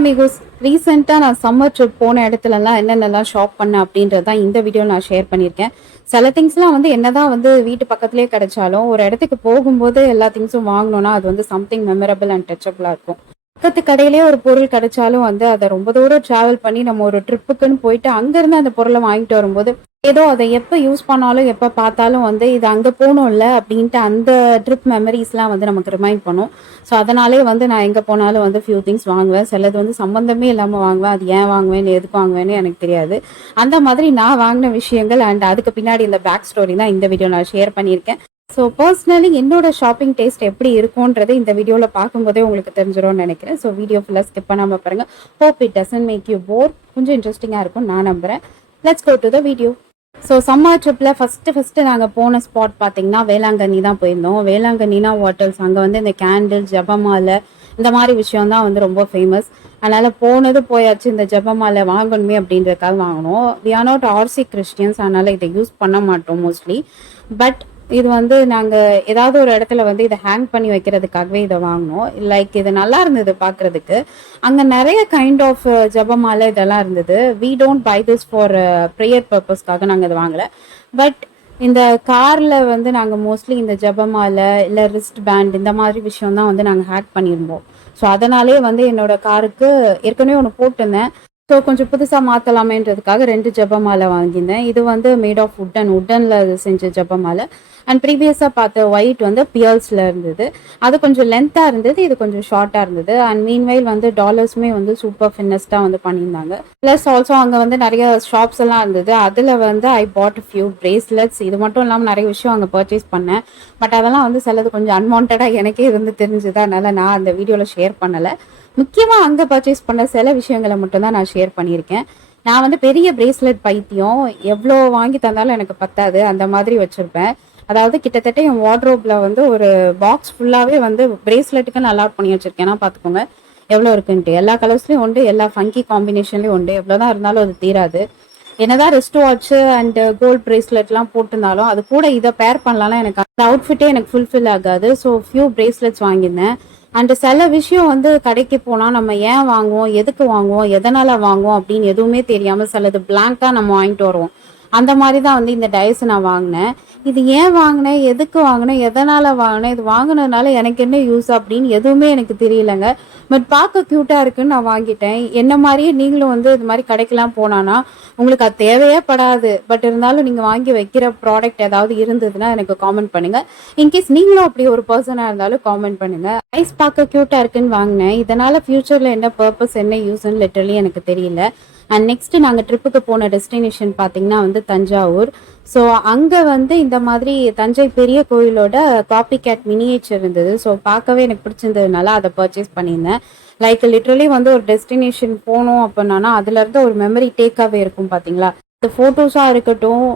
Amigos, ரீசெண்டா நான் summer trip போன இடத்துலலாம் என்னென்னலாம் ஷாப் பண்ணேன் அப்படின்றது தான் இந்த வீடியோ நான் ஷேர் பண்ணியிருக்கேன். சில திங்ஸ்லாம் வந்து என்னதான் வந்து வீட்டு பக்கத்திலேயே கிடைச்சாலும், ஒரு இடத்துக்கு போகும்போது எல்லா திங்ஸும் வாங்கணும்னா, அது வந்து சம்திங் மெமரபிள் அண்ட் டச்சபிளா இருக்கும். பக்கத்து கடையிலேயே ஒரு பொருள் கிடைச்சாலும் வந்து அதை ரொம்ப தூரம் டிராவல் பண்ணி நம்ம ஒரு ட்ரிப்புக்குன்னு போயிட்டு அங்கேருந்து அந்த பொருளை வாங்கிட்டு வரும்போது, ஏதோ அதை எப்போ யூஸ் பண்ணாலும், எப்போ பார்த்தாலும் வந்து இது அங்கே போகணும்ல அப்படின்ட்டு அந்த ட்ரிப் மெமரிஸ்லாம் வந்து நமக்கு ரிமைண்ட் பண்ணும். ஸோ அதனாலே வந்து நான் எங்கே போனாலும் வந்து ஃபியூ திங்ஸ் வாங்குவேன். சிலது வந்து சம்மந்தமே இல்லாமல் வாங்குவேன். அது ஏன் வாங்குவேன், எதுக்கு வாங்குவேன்னு எனக்கு தெரியாது. அந்த மாதிரி நான் வாங்கின விஷயங்கள் அண்ட் அதுக்கு பின்னாடி இந்த பேக் ஸ்டோரி தான் இந்த வீடியோ நான் ஷேர் பண்ணியிருக்கேன். ஸோ பர்சனலி என்னோட ஷாப்பிங் டேஸ்ட் எப்படி இருக்கும்ன்றது இந்த வீடியோவில் பார்க்கும்போதே உங்களுக்கு தெரிஞ்சிடும்னு நினைக்கிறேன். ஸோ வீடியோ ஃபுல்லாக ஸ்கிப் பண்ணாமல் பாருங்கள். Hope it doesn't make you bore. கொஞ்சம் இன்ட்ரெஸ்டிங்காக இருக்கும் நான் நம்புகிறேன். Let's go to the video. So summer ட்ரிப்பில் ஃபஸ்ட்டு நாங்கள் போன ஸ்பாட் பார்த்தீங்கன்னா வேளாங்கண்ணி தான் போயிருந்தோம். வேளாங்கண்ணினா ஹோட்டல்ஸ், அங்கே வந்து இந்த கேண்டில், ஜபமாலை இந்த மாதிரி விஷயம் தான் வந்து ரொம்ப ஃபேமஸ். அதனால் போனது போயாச்சு, இந்த ஜபமாலை வாங்கணுமே அப்படின்றதுக்காக வாங்கினோம். We are not RC Christians, அதனால் இதை யூஸ் பண்ண மாட்டோம் மோஸ்ட்லி. பட் இது வந்து நாங்கள் ஏதாவது ஒரு இடத்துல வந்து இதை ஹேங் பண்ணி வைக்கிறதுக்காகவே இதை வாங்கினோம். லைக் இது நல்லா இருந்தது பார்க்குறதுக்கு. அங்கே நிறைய கைண்ட் ஆஃப் ஜபமாலை இதெல்லாம் இருந்தது. We don't buy this for prayer பர்பஸ்க்காக நாங்கள் இதை வாங்கலை. பட் இந்த காரில் வந்து நாங்கள் மோஸ்ட்லி இந்த ஜபமாலை இல்லை ரிஸ்ட் பேண்ட் இந்த மாதிரி விஷயம் தான் வந்து நாங்கள் ஹேக் பண்ணியிருந்தோம். ஸோ அதனாலே வந்து என்னோட காருக்கு ஏற்கனவே ஒன்று போட்டிருந்தேன். ஸோ கொஞ்சம் புதுசாக மாற்றலாமேன்றதுக்காக 2 ஜபமாலை வாங்கியிருந்தேன். இது வந்து மேட் ஆஃப் உட்டனில் செஞ்ச ஜபமாலை. அண்ட் ப்ரீவியஸாக பார்த்த ஒயிட் வந்து பியர்ஸில் இருந்தது. அது கொஞ்சம் லென்த்தாக இருந்தது, இது கொஞ்சம் ஷார்ட்டாக இருந்தது. அண்ட் மீன்வைல் வந்து டாலர்ஸுமே வந்து சூப்பர் ஃபின்னஸ்டாக வந்து பண்ணியிருந்தாங்க. ப்ளஸ் ஆல்சோ அங்கே வந்து நிறைய ஷாப்ஸ் எல்லாம் இருந்தது. அதில் வந்து ஐ பாட் ஃபியூ பிரேஸ்லெட்ஸ். இது மட்டும் இல்லாமல் நிறைய விஷயம் அங்கே பர்ச்சேஸ் பண்ணேன். பட் அதெல்லாம் வந்து சிலது கொஞ்சம் அன்வான்டாக எனக்கே இருந்து தெரிஞ்சுது. அதனால் நான் அந்த வீடியோவில் ஷேர் பண்ணலை. முக்கியமாக அங்கே பர்ச்சேஸ் பண்ண சில விஷயங்களை மட்டும்தான் நான் ஷேர் பண்ணியிருக்கேன். நான் வந்து பெரிய பிரேஸ்லெட் பைத்தியம். எவ்வளோ வாங்கி தந்தாலும் எனக்கு பத்தாது, அந்த மாதிரி வச்சுருப்பேன். அதாவது கிட்டத்தட்ட என் வார்ட்ரோப்ல வந்து ஒரு பாக்ஸ் ஃபுல்லாகவே வந்து பிரேஸ்லெட்டுக்குன்னு அலாட் பண்ணி வச்சுருக்கேன்னா பார்த்துக்கோங்க எவ்வளோ இருக்குன்ட்டு. எல்லா கலர்ஸ்லேயும் உண்டு, எல்லா ஃபங்கி காம்பினேஷன்லேயும் உண்டு. எவ்வளோதான் இருந்தாலும் அது தீராது. என்னதான் ரிஸ்ட் வாட்ச் அண்ட் கோல்ட் பிரேஸ்லெட்லாம் போட்டிருந்தாலும் அது கூட இதை பேர் பண்ணலாம், எனக்கு அந்த அவுட்ஃபிட்டே எனக்கு ஃபுல்ஃபில் ஆகாது. ஸோ ஃபியூ பிரேஸ்லெட்ஸ் வாங்கியிருந்தேன். அண்ட் சில விஷயம் வந்து கடைக்கு போனால் நம்ம ஏன் வாங்குவோம், எதுக்கு வாங்குவோம், எதனால் வாங்குவோம் அப்படின்னு எதுவுமே தெரியாமல் சிலது பிளாங்காக நம்ம வாங்கிட்டு வருவோம். அந்த மாதிரி தான் வந்து இந்த டயஸ் நான் வாங்கினேன். இது ஏன் வாங்கினேன், எதுக்கு வாங்கினேன், எதனால் வாங்கினேன், இது வாங்கினதுனால எனக்கு என்ன யூஸ் அப்படின்னு எதுவுமே எனக்கு தெரியலைங்க. பட் பார்க்க க்யூட்டாக இருக்குன்னு நான் வாங்கிட்டேன். என்ன மாதிரியே நீங்களும் வந்து இது மாதிரி கடைக்கெல்லாம் போனான்னா உங்களுக்கு அது தேவையே படாது. பட் இருந்தாலும் நீங்கள் வாங்கி வைக்கிற ப்ராடக்ட் ஏதாவது இருந்ததுன்னா எனக்கு காமெண்ட் பண்ணுங்கள். இன்கேஸ் நீங்களும் அப்படி ஒரு பர்சனாக இருந்தாலும் காமெண்ட் பண்ணுங்கள். ஐஸ் பார்க்க க்யூட்டாக இருக்குன்னு வாங்கினேன். இதனால் ஃப்யூச்சரில் என்ன பர்பஸ், என்ன யூஸ்ன்னு லிட்டரலி எனக்கு தெரியல. அண்ட் நெக்ஸ்ட் நாங்கள் ட்ரிப்புக்கு போன டெஸ்டினேஷன் பார்த்தீங்கன்னா வந்து தஞ்சாவூர். ஸோ அங்கே வந்து இந்த மாதிரி தஞ்சை பெரிய கோயிலோட காப்பி கேட் மினியேச்சர் இருந்தது. ஸோ பார்க்கவே எனக்கு பிடிச்சிருந்ததுனால அதை பர்ச்சேஸ் பண்ணியிருந்தேன். லைக் லிட்ரலி வந்து ஒரு டெஸ்டினேஷன் போனோம் அப்படின்னா அதுலேருந்து ஒரு மெமரி டேக்காகவே இருக்கும் பார்த்தீங்களா. இந்த ஃபோட்டோஸாக இருக்கட்டும்,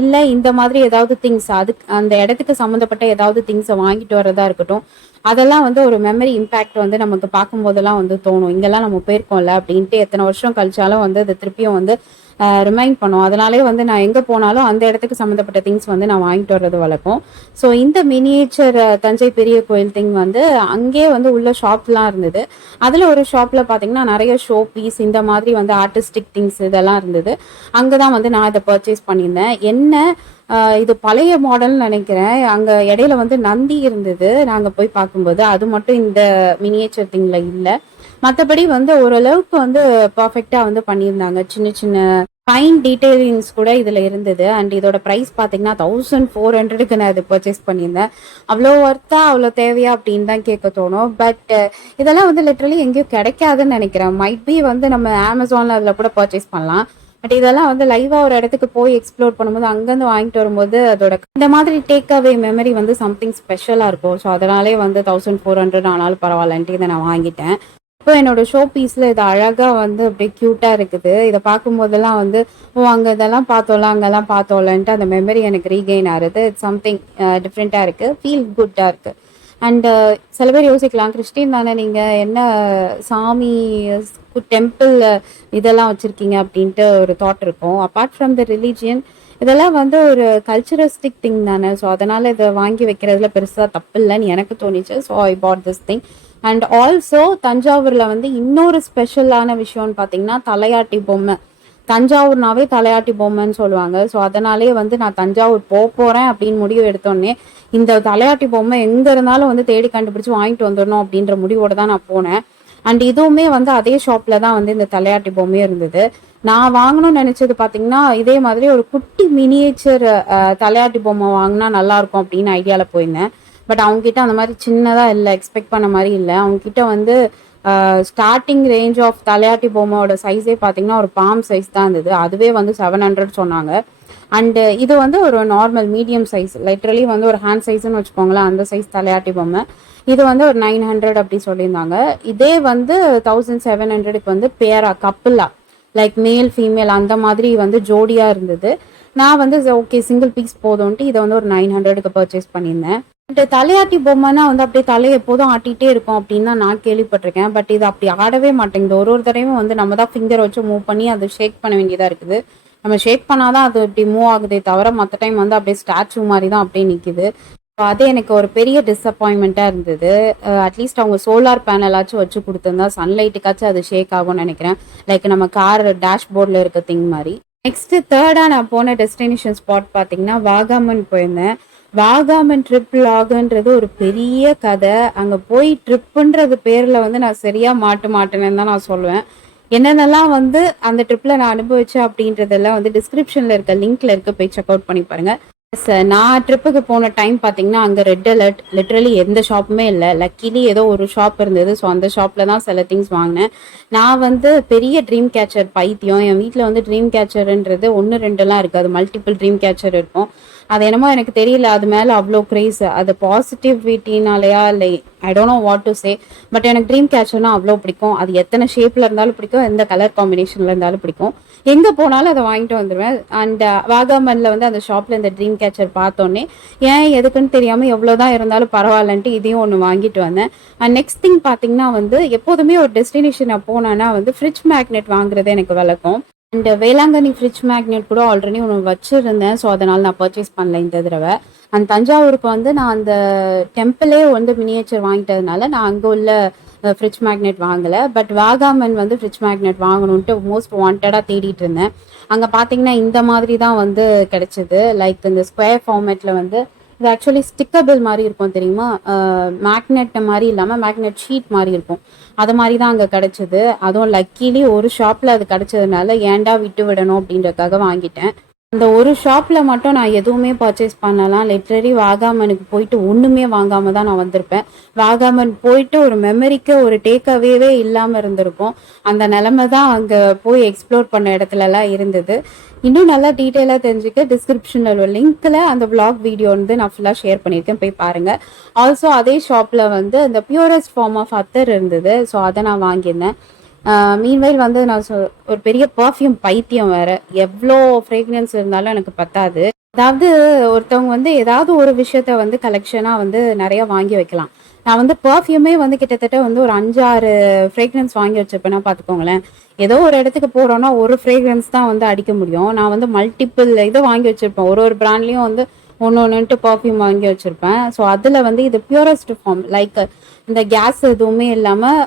இல்லை இந்த மாதிரி ஏதாவது திங்ஸ், அதுக்கு அந்த இடத்துக்கு சம்மந்தப்பட்ட ஏதாவது திங்ஸை வாங்கிட்டு வரதா இருக்கட்டும், அதெல்லாம் வந்து ஒரு மெமரி இம்பேக்ட் வந்து நமக்கு பார்க்கும்போதெல்லாம் வந்து தோணும். இங்கெல்லாம் நம்ம போயிருக்கோம்ல அப்படின்ட்டு எத்தனை வருஷம் கழிச்சாலும் வந்து அது திருப்பியும் வந்து ரிமைண்ட் பண்ணும். அதனாலே வந்து நான் எங்கே போனாலும் அந்த இடத்துக்கு சம்மந்தப்பட்ட திங்ஸ் வந்து நான் வாங்கிட்டு வர்றது வழக்கம். ஸோ இந்த மினியேச்சர் தஞ்சை பெரிய கோயில் திங் வந்து அங்கே வந்து உள்ள ஷாப்லாம் இருந்தது. அதில் ஒரு ஷாப்பில் பார்த்தீங்கன்னா நிறைய ஷோ பீஸ் இந்த மாதிரி வந்து ஆர்டிஸ்டிக் திங்ஸ் இதெல்லாம் இருந்தது. அங்கே தான் வந்து நான் இதை பர்ச்சேஸ் பண்ணியிருந்தேன். என்ன இது பழைய மாடல்னு நினைக்கிறேன். அங்கே இடையில வந்து நந்தி இருந்தது நாங்கள் போய் பார்க்கும்போது. அது மட்டும் இந்த மினியேச்சர் திங்கில் இல்லை. மற்றபடி வந்து ஓரளவுக்கு வந்து பர்ஃபெக்டாக வந்து பண்ணியிருந்தாங்க. சின்ன சின்ன ஃபைன் டீட்டெயிலிங்ஸ் கூட இதில் இருந்தது. அண்ட் இதோட ப்ரைஸ் பார்த்தீங்கன்னா 1400க்கு நான் இது பர்ச்சேஸ் பண்ணியிருந்தேன். அவ்வளோ ஒர்த்தா, அவ்வளோ தேவையா அப்படின்னு தான் கேட்க தோணும். பட் இதெல்லாம் வந்து லிட்ரலி எங்கேயும் கிடைக்காதுன்னு நினைக்கிறேன். மைட் பி வந்து நம்ம அமேசானில் அதில் கூட பர்ச்சேஸ் பண்ணலாம். பட் இதெல்லாம் வந்து லைவாக ஒரு இடத்துக்கு போய் எக்ஸ்ப்ளோர் பண்ணும்போது அங்கேருந்து வாங்கிட்டு வரும்போது அதோட இந்த மாதிரி டேக் அவே மெமரி வந்து சம்திங் ஸ்பெஷலாக இருக்கும். ஸோ அதனாலே வந்து 1400 ஆனாலும் பரவாயில்லன்ட்டு இதை நான் வாங்கிட்டேன். இப்போ என்னோட ஷோ பீஸில் இது அழகாக வந்து அப்படியே க்யூட்டாக இருக்குது. இதை பார்க்கும்போதெல்லாம் வந்து அங்கே இதெல்லாம் பார்த்தோம்ல, அங்கெல்லாம் பார்த்தோம்லன்ட்டு அந்த மெமரி எனக்கு ரீகெயின் ஆகுது. இட்ஸ் சம்திங் டிஃப்ரெண்ட்டாக இருக்குது, ஃபீல் குட்டாக இருக்குது. அண்டு சில பேர் யோசிக்கலாம், கிறிஸ்டின் தானே நீங்கள், என்ன சாமி டெம்பிள் இதெல்லாம் வச்சுருக்கீங்க அப்படின்ட்டு ஒரு தாட் இருக்கும். அப்பார்ட் ஃப்ரம் த ரிலீஜியன் இதெல்லாம் வந்து ஒரு கல்ச்சுரஸ்டிக் திங் தானே. ஸோ அதனால் இதை வாங்கி வைக்கிறதுல பெருசாக தப்பு இல்லைன்னு எனக்கு தோணிச்சு. So I bought this thing. And also தஞ்சாவூர்ல வந்து இன்னொரு ஸ்பெஷலான விஷயம்னு பார்த்தீங்கன்னா தலையாட்டி பொம்மை. தஞ்சாவூர்னாவே தலையாட்டி பொம்மைன்னு சொல்லுவாங்க. ஸோ அதனாலே வந்து நான் தஞ்சாவூர் போறேன் அப்படின்னு முடிவு எடுத்தோடனே இந்த தலையாட்டி பொம்மை எங்க இருந்தாலும் வந்து தேடி கண்டுபிடிச்சு வாங்கிட்டு வந்துடணும் அப்படின்ற முடிவோட தான் நான் போனேன். அண்ட் இதுவுமே வந்து அதே ஷாப்ல தான் வந்து இந்த தலையாட்டி பொம்மையும் இருந்தது. நான் வாங்கணும்னு நினைச்சது பாத்தீங்கன்னா இதே மாதிரி ஒரு குட்டி மினியேச்சர் தலையாட்டி பொம்மை வாங்கினா நல்லா இருக்கும் அப்படின்னு ஐடியால போயிருந்தேன். பட் அவங்க கிட்ட அந்த மாதிரி சின்னதா இல்லை, எக்ஸ்பெக்ட் பண்ண மாதிரி இல்லை. அவங்க கிட்ட வந்து ஸ்டார்டிங் ரேஞ்ச் ஆஃப் தலையாட்டி பொம்மையோட சைஸே பார்த்தீங்கன்னா ஒரு பாம் சைஸ் தான் இருந்தது. அதுவே வந்து 700 சொன்னாங்க. அண்டு இது வந்து ஒரு நார்மல் மீடியம் சைஸ், லிட்ரலி வந்து ஒரு ஹேண்ட் சைஸ்ன்னு வச்சுக்கோங்களேன், அந்த சைஸ் தலையாட்டி பொம்மை. இது வந்து ஒரு 900 அப்படி சொல்லியிருந்தாங்க. இதே வந்து 1700க்கு வந்து பேரா கப்புலா லைக் மேல் ஃபீமேல் அந்த மாதிரி வந்து ஜோடியா இருந்தது. நான் வந்து ஓகே சிங்கிள் பீஸ் போதும்ட்டு இதை வந்து ஒரு 900க்கு பர்ச்சேஸ் பண்ணியிருந்தேன். பட் தலையாட்டி பொம்மைனா வந்து அப்படியே தலையை எப்போதும் ஆட்டிகிட்டே இருக்கும் அப்படின்னு தான் நான் கேள்விப்பட்டிருக்கேன். பட் இது அப்படி ஆடவே மாட்டேங்குது. ஒரு தடவையும் வந்து நம்ம தான் ஃபிங்கர் வச்சு மூவ் பண்ணி அதை ஷேக் பண்ண வேண்டியதாக இருக்குது. நம்ம ஷேக் பண்ணாதான் அது இப்படி மூவ் ஆகுதே தவிர மற்ற டைம் வந்து அப்படியே ஸ்டாச்சு மாதிரி தான் அப்படியே நிற்கிது. அது எனக்கு ஒரு பெரிய டிஸப்பாயின்மெண்ட்டாக இருந்தது. அட்லீஸ்ட் அவங்க சோலார் பேனலாச்சும் வச்சு கொடுத்துருந்தா சன்லைட்டுக்காச்சும் அது ஷேக் ஆகும்னு நினைக்கிறேன். லைக் நம்ம கார் டேஷ்போர்டில் இருக்க திங் மாதிரி. நெக்ஸ்ட் தேர்டாக நான் போன டெஸ்டினேஷன் ஸ்பாட் பார்த்தீங்கன்னா வாகாமன் போயிருந்தேன். வாகாமன் ட்ரிப் லாகுன்றது ஒரு பெரிய கதை. அங்கே போய் ட்ரிப்புன்றது பேரில் வந்து நான் சரியாக மாட்டேன்னு தான் நான் சொல்லுவேன். என்னென்னலாம் வந்து அந்த ட்ரிப்பில் நான் அனுபவிச்சேன் அப்படின்றதெல்லாம் வந்து டிஸ்கிரிப்ஷனில் இருக்க லிங்க்ல இருக்க போய் செக் அவுட் பண்ணி பாருங்க. நான் ட்ரிப்புக்கு போன டைம் பார்த்தீங்கன்னா அங்கே ரெட் அலர்ட், லிட்ரலி எந்த ஷாப்புமே இல்லை. லக்கிலி ஏதோ ஒரு ஷாப் இருந்தது. ஸோ அந்த ஷாப்பில் தான் சில திங்ஸ் வாங்கினேன். நான் வந்து பெரிய ட்ரீம் கேச்சர் பைத்தியம். என் வீட்டில் வந்து ட்ரீம் கேச்சர்ன்றது 1 2லாம் இருக்காது, மல்டிபிள் ட்ரீம் கேச்சர் இருக்கும். அது என்னமோ எனக்கு தெரியல, அது மேலே அவ்வளோ க்ரேஸ். அது பாசிட்டிவிட்டினாலையா இல்லை, I don't know what to say. But எனக்கு ட்ரீம் கேச்சர்னா அவ்வளோ பிடிக்கும். அது எத்தனை ஷேப்பில் இருந்தாலும் பிடிக்கும், எந்த கலர் காம்பினேஷனில் இருந்தாலும் பிடிக்கும். எங்கே போனாலும் அதை வாங்கிட்டு வந்துடுவேன். அண்ட் வாகாமனில் வந்து அந்த ஷாப்பில் இந்த ட்ரீம் கேச்சர் பார்த்தோன்னே ஏன் எதுக்குன்னு தெரியாமல் எவ்வளோதான் இருந்தாலும் பரவாயில்லன்ட்டு இதையும் ஒன்று வாங்கிட்டு வந்தேன். அண்ட் நெக்ஸ்ட் திங் பார்த்தீங்கன்னா வந்து எப்போதுமே ஒரு டெஸ்டினேஷனை போனேன்னா வந்து ஃப்ரிட்ஜ் மேக்னெட் வாங்குறது எனக்கு வழக்கம். அண்ட் வேளாங்கண்ணி ஃப்ரிட்ஜ் மேக்னெட் கூட ஆல்ரெடி ஒன்று வச்சுருந்தேன். ஸோ அதனால் நான் பர்ச்சேஸ் பண்ணல இந்த தடவை. அண்ட் தஞ்சாவூருக்கு வந்து நான் அந்த டெம்பிளே வந்து மினியேச்சர் வாங்கிட்டதுனால நான் அங்கே உள்ள ஃப்ரிட்ஜ் மேக்னெட் வாங்கலை. பட் வாகாமன் வந்து ஃப்ரிட்ஜ் மேக்னெட் வாங்கணுன்ட்டு மோஸ்ட் வாண்டடாக தேடிட்டு இருந்தேன். அங்கே பார்த்தீங்கன்னா இந்த மாதிரி தான் வந்து கிடைச்சிது. லைக் இந்த ஸ்கொயர் ஃபார்மேட்டில் வந்து இது ஆக்சுவலி ஸ்டிக்கபிள் மாதிரி இருக்கும் தெரியுமா, மேக்னெட் மாதிரி இல்லாமல் மேக்னெட் ஷீட் மாதிரி இருக்கும். அது மாதிரி தான் அங்கே கிடச்சிது. அதுவும் லக்கிலி ஒரு ஷாப்பில் அது கிடச்சதுனால ஏன்டா விட்டு விடணும் அப்படின்றதுக்காக வாங்கிட்டேன். அந்த ஒரு ஷாப்பில் மட்டும் நான் எதுவுமே பர்ச்சேஸ் பண்ணலாம். லிட்ரலி வாகாமனுக்கு போயிட்டு ஒன்றுமே வாங்காமல் தான் நான் வந்திருப்பேன். வாகாமன் போயிட்டு ஒரு மெமரிக்கு ஒரு டேக் அவேவே இல்லாமல் இருந்திருக்கும். அந்த நிலைமை தான் அங்கே போய் எக்ஸ்ப்ளோர் பண்ண இடத்துலலாம் இருந்தது. இன்னும் நல்லா டீட்டெயிலாக தெரிஞ்சுக்க டிஸ்கிரிப்ஷனில் உள்ள லிங்க்கில் அந்த விளாக் வீடியோ வந்து நான் ஃபுல்லாக ஷேர் பண்ணியிருக்கேன், போய் பாருங்கள். ஆல்சோ அதே ஷாப்பில் வந்து இந்த பியூரஸ்ட் ஃபார்ம் ஆஃப் அத்தர் இருந்தது. ஸோ அதை நான் வாங்கியிருந்தேன். மீன்வைல் வந்து நான் ஒரு பெரிய பர்ஃப்யூம் பைத்தியம் வேற. எவ்வளோ ஃப்ரேக்ரன்ஸ் இருந்தாலும் எனக்கு பத்தாது. அதாவது ஒருத்தவங்க வந்து ஏதாவது ஒரு விஷயத்த வந்து கலெக்ஷனாக வந்து நிறைய வாங்கி வைக்கலாம். நான் வந்து பர்ஃப்யூமே வந்து கிட்டத்தட்ட வந்து ஒரு 5 6 ஃப்ரேக்ரன்ஸ் வாங்கி வச்சிருப்பேன்னா பார்த்துக்கோங்களேன். ஏதோ ஒரு இடத்துக்கு போகிறோன்னா ஒரு ஃப்ரேக்ரன்ஸ் தான் வந்து அடிக்க முடியும். நான் வந்து மல்டிபிள் இதை வாங்கி வச்சிருப்பேன். ஒரு பிராண்ட்லேயும் வந்து ஒன்று பர்ஃப்யூம் வாங்கி வச்சுருப்பேன். ஸோ அதில் வந்து இது பியூரஸ்ட் ஃபார்ம், லைக் இந்த கேஸ் எதுவுமே இல்லாமல்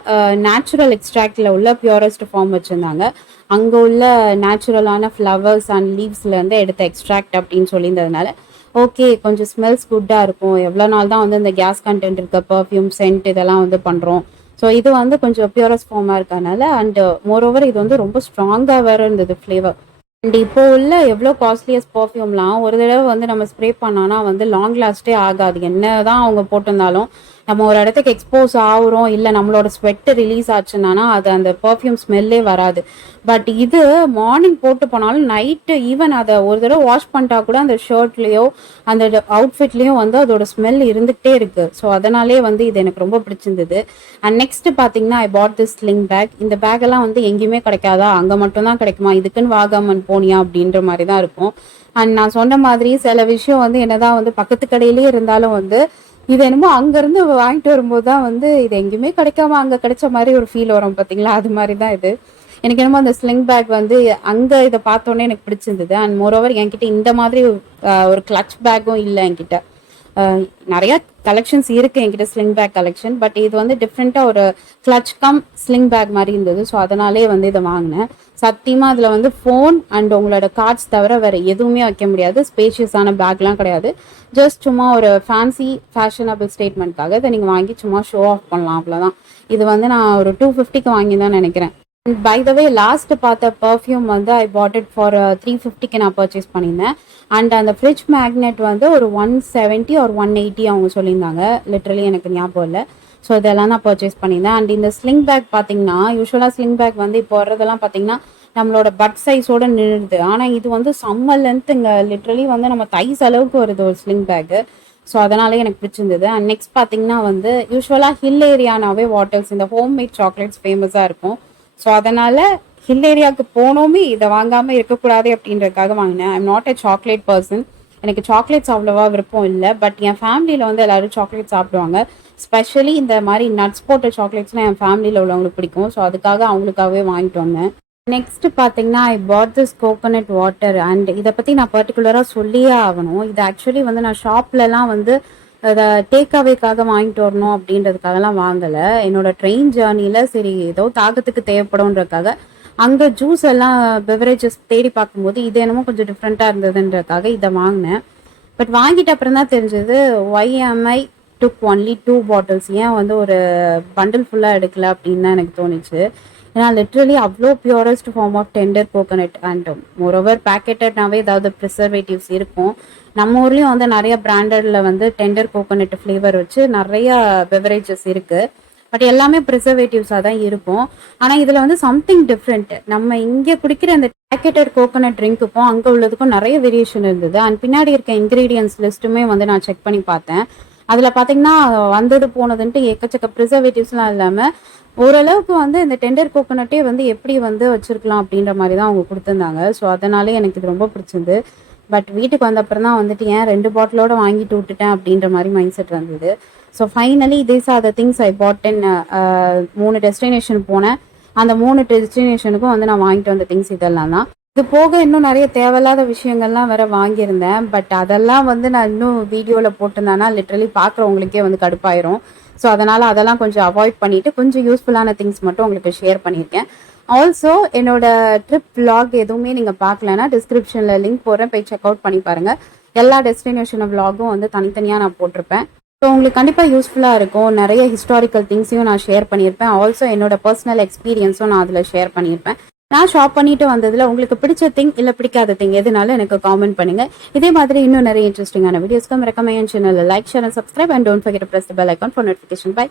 நேச்சுரல் எக்ஸ்ட்ராக்டில் உள்ள பியூரஸ்ட் ஃபார்ம் வச்சுருந்தாங்க. அங்கே உள்ள நேச்சுரலான ஃப்ளவர்ஸ் அண்ட் லீவ்ஸ்லேருந்து எடுத்த எக்ஸ்ட்ராக்ட் அப்படின்னு சொல்லியிருந்ததுனால ஓகே கொஞ்சம் ஸ்மெல்ஸ் குட்டாக இருக்கும். எவ்வளோ நாள் தான் வந்து இந்த கேஸ் கண்டென்ட் இருக்க பர்ஃப்யூம் சென்ட் இதெல்லாம் வந்து பண்ணுறோம். ஸோ இது வந்து கொஞ்சம் பியூரஸ்ட் ஃபார்மாக இருக்கனால அண்ட் மோரோவர் இது வந்து ரொம்ப ஸ்ட்ராங்காக வேறு இருந்தது ஃப்ளேவர். அண்ட் இப்போ உள்ள எவ்வளோ காஸ்ட்லியஸ்ட் பர்ஃப்யூம்லாம் ஒரு தடவை வந்து நம்ம ஸ்ப்ரே பண்ணோன்னா வந்து லாங் லாஸ்ட்டே ஆகாது. என்ன தான் அவங்க போட்டிருந்தாலும் நம்ம ஒரு இடத்துக்கு எக்ஸ்போஸ் ஆகுறோம், இல்லை நம்மளோட ஸ்வெட்டு ரிலீஸ் ஆச்சுன்னா அது அந்த பர்ஃப்யூம் ஸ்மெல்லே வராது. பட் இது மார்னிங் போட்டு போனாலும் நைட்டு ஈவன் அதை ஒரு தடவை வாஷ் பண்ணிட்டா கூட அந்த ஷர்ட்லேயோ அந்த அவுட்ஃபிட்லேயும் வந்து அதோட ஸ்மெல் இருந்துகிட்டே இருக்குது. ஸோ அதனாலே வந்து இது எனக்கு ரொம்ப பிடிச்சிருந்தது. அண்ட் நெக்ஸ்ட்டு பார்த்தீங்கன்னா I bought this sling bag. இந்த பேக்கெல்லாம் வந்து எங்கேயுமே கிடைக்காதா, அங்கே மட்டும்தான் கிடைக்குமா, இதுக்குன்னு வாகாமன் போனியா அப்படின்ற மாதிரி தான் இருக்கும். அண்ட் நான் சொன்ன மாதிரி சில விஷயம் வந்து என்னதான் வந்து பக்கத்து கடையிலே இருந்தாலும் வந்து இது என்னமோ அங்கேருந்து வாங்கிட்டு வரும்போது தான் வந்து இது எங்கேயுமே கிடைக்காம அங்கே கிடைச்ச மாதிரி ஒரு ஃபீல் வரும் பார்த்தீங்களா, அது மாதிரி தான் இது. எனக்கு என்னமோ அந்த ஸ்லிங் பேக் வந்து அங்கே இதை பார்த்தோன்னே எனக்கு பிடிச்சிருந்தது. அண்ட் மோரோவர் என்கிட்ட இந்த மாதிரி ஒரு கிளச் பேக்கும் இல்லை என்கிட்ட. நிறைய கலெக்ஷன்ஸ் இருக்குது என்கிட்ட ஸ்லிங் பேக் கலெக்ஷன். பட் இது வந்து டிஃப்ரெண்ட்டாக ஒரு கிளச் கம் ஸ்லிங் பேக் மாதிரி இருந்தது. ஸோ அதனாலே வந்து இதை வாங்கினேன். சத்தியமாக அதில் வந்து ஃபோன் அண்ட் உங்களோட கார்ட்ஸ் தவிர வேறு எதுவுமே வைக்க முடியாது. ஸ்பேஷியஸான பேக்லாம் கிடையாது. ஜஸ்ட் சும்மா ஒரு ஃபேன்சி ஃபேஷனபிள் ஸ்டேட்மெண்ட்காக இதை நீங்கள் வாங்கி சும்மா ஷோ ஆஃப் பண்ணலாம், அவ்வளோதான். இது வந்து நான் ஒரு 250க்கு வாங்கி தான் நினைக்கிறேன். பை த வே லாஸ்ட் பார்த்த பர்ஃப்யூம் வந்து ஐ பாட் இட் ஃபார் 350க்கு நான் பர்ச்சேஸ் பண்ணியிருந்தேன். அண்ட் அந்த ஃப்ரிட்ஜ் மேக்னெட் வந்து ஒரு 170 ஒரு 180 அவங்க சொல்லியிருந்தாங்க. லிட்ரலி எனக்கு ஞாபகம் இல்லை. ஸோ இதெல்லாம் நான் பர்ச்சேஸ் பண்ணியிருந்தேன். அண்ட் இந்த ஸ்லிங் பேக் பார்த்தீங்கன்னா யூஸ்வலாக ஸ்லிங் பேக் வந்து இப்போ வர்றதெல்லாம் பார்த்தீங்கன்னா நம்மளோட பட் சைஸோட நின்றுது. ஆனால் இது வந்து செம்ம லென்த்துங்க. லிட்ரலி வந்து நம்ம தைஸ் அளவுக்கு வருது ஒரு ஸ்லிங் பேக்கு. ஸோ அதனாலே எனக்கு பிடிச்சிருந்தது. அண்ட் நெக்ஸ்ட் பார்த்தீங்கன்னா வந்து யூஸ்வலாக ஹில் ஏரியானாவே வாட்டர்ஸ் இந்த ஹோம் மேட் சாக்லேட்ஸ் ஃபேமஸாக இருக்கும். ஸோ அதனால ஹில் ஏரியாவுக்கு போனோமே இதை வாங்காமல் இருக்கக்கூடாது அப்படின்றதுக்காக வாங்கினேன். I'm not a chocolate person. எனக்கு சாக்லேட்ஸ் அவ்வளோவா விருப்பம் இல்லை. பட் என் ஃபேமிலியில் வந்து எல்லாரும் சாக்லேட் சாப்பிடுவாங்க. ஸ்பெஷலி இந்த மாதிரி நட்ஸ் போட்ட சாக்லேட்ஸ்லாம் என் ஃபேமிலியில் உள்ளவங்களுக்கு பிடிக்கும். ஸோ அதுக்காக அவங்களுக்காகவே வாங்கிட்டு வந்தேன். நெக்ஸ்ட் பார்த்தீங்கன்னா I bought this coconut water. And இதை பற்றி நான் பர்டிகுலராக சொல்லியே ஆகணும். இது ஆக்சுவலி வந்து நான் ஷாப்லலாம் வந்து அதை டேக் அவேக்காக வாங்கிட்டு வரணும் அப்படின்றதுக்காகலாம் வாங்கலை. என்னோட ட்ரெயின் ஜேர்னியில் சரி ஏதோ தாகத்துக்கு தேவைப்படும்ன்றதுக்காக அங்கே ஜூஸ் எல்லாம் பெவரேஜஸ் தேடி பார்க்கும்போது இது என்னமோ கொஞ்சம் டிஃப்ரெண்ட்டாக இருந்ததுன்றதுக்காக இதை வாங்கினேன். பட் வாங்கிட்ட அப்புறம் தான் தெரிஞ்சது ஒய்எம்ஐ டுக் ஒன்லி 2 பாட்டில்ஸ். ஏன் வந்து ஒரு பண்டில் ஃபுல்லாக எடுக்கல அப்படின்னு தான் எனக்கு தோணுச்சு. ஏன்னா லிட்ரலி அவ்வளோ purest form of tender coconut. And moreover பேக்கெட்டட்னாவே ஏதாவது ப்ரிசர்வேட்டிவ்ஸ் இருக்கும். நம்ம ஊர்லேயும் வந்து நிறைய பிராண்டட்ல வந்து டெண்டர் கோகோனட் ஃப்ளேவர் வச்சு நிறைய பெவரேஜஸ் இருக்குது. பட் எல்லாமே ப்ரிசர்வேட்டிவ்ஸாக தான் இருக்கும். ஆனால் இதில் வந்து சம்திங் டிஃப்ரெண்ட். நம்ம இங்கே குடிக்கிற அந்த பேக்கெட்டட் கோகோனட் ட்ரிங்க்குக்கும் அங்கே உள்ளதுக்கும் நிறைய வேரியேஷன் இருந்தது. அண்ட் பின்னாடி இருக்க இன்க்ரீடியன்ஸ் லிஸ்ட்டுமே வந்து நான் செக் பண்ணி பார்த்தேன். அதில் பார்த்தீங்கன்னா வந்தது போனதுன்ட்டு எக்கச்சக்க ப்ரிசர்வேட்டிவ்ஸ்லாம் இல்லாமல் ஓரளவுக்கு வந்து இந்த டெண்டர் கோகோனட்டே வந்து எப்படி வந்து வச்சுருக்கலாம் அப்படின்ற மாதிரி தான் அவங்க கொடுத்துருந்தாங்க. ஸோ அதனாலே எனக்கு இது ரொம்ப பிடிச்சிருந்து. பட் வீட்டுக்கு வந்த அப்புறம் தான் வந்துட்டு ஏன் 2 பாட்டிலோட வாங்கிட்டு விட்டுட்டேன் அப்படின்ற மாதிரி மைண்ட் செட் வந்தது. So finally these are the things I put in 3 destination போனேன். அந்த 3 டெஸ்டினேஷனுக்கும் வந்து நான் வாங்கிட்டு வந்த திங்ஸ் இதெல்லாம் தான். இது போக இன்னும் நிறைய தேவையில்லாத விஷயங்கள்லாம் வேற வாங்கியிருந்தேன். பட் அதெல்லாம் வந்து நான் இன்னும் வீடியோவில் போட்டிருந்தேன்னா லிட்ரலி பார்க்குறவங்களுக்கே வந்து கடுப்பாயிரும். ஸோ அதனால் அதெல்லாம் கொஞ்சம் அவாய்ட் பண்ணிவிட்டு கொஞ்சம் யூஸ்ஃபுல்லான திங்ஸ் மட்டும் உங்களுக்கு ஷேர் பண்ணியிருக்கேன். ஆல்சோ என்னோட ட்ரிப் விலாக் எதுவுமே நீங்கள் பார்க்கலன்னா டிஸ்கிரிப்ஷனில் லிங்க் போடுறேன், போய் செக் அவுட் பண்ணி பாருங்கள். எல்லா டெஸ்டினேஷன் விலாகும் வந்து தனித்தனியாக நான் போட்டிருப்பேன். ஸோ உங்களுக்கு கண்டிப்பாக யூஸ்ஃபுல்லாக இருக்கும். நிறைய ஹிஸ்டாரிக்கல் திங்ஸையும் நான் ஷேர் பண்ணியிருப்பேன். ஆல்சோ என்னோட பர்சனல் எக்ஸ்பீரியன்ஸும் நான் அதில் ஷேர் பண்ணியிருப்பேன். நான் ஷாப் பண்ணிட்டு வந்ததில் உங்களுக்கு பிடிச்ச திங் இல்லை பிடிக்காத திங் எதுனாலும் எனக்கு காமெண்ட் பண்ணுங்கள். இதே மாதிரி இன்னும் நிறைய இன்ட்ரெஸ்டிங்கான வீடியோஸ்க்கு மறக்காம என் சேனலில் like, share and subscribe and don't forget to press the bell icon for notification. By.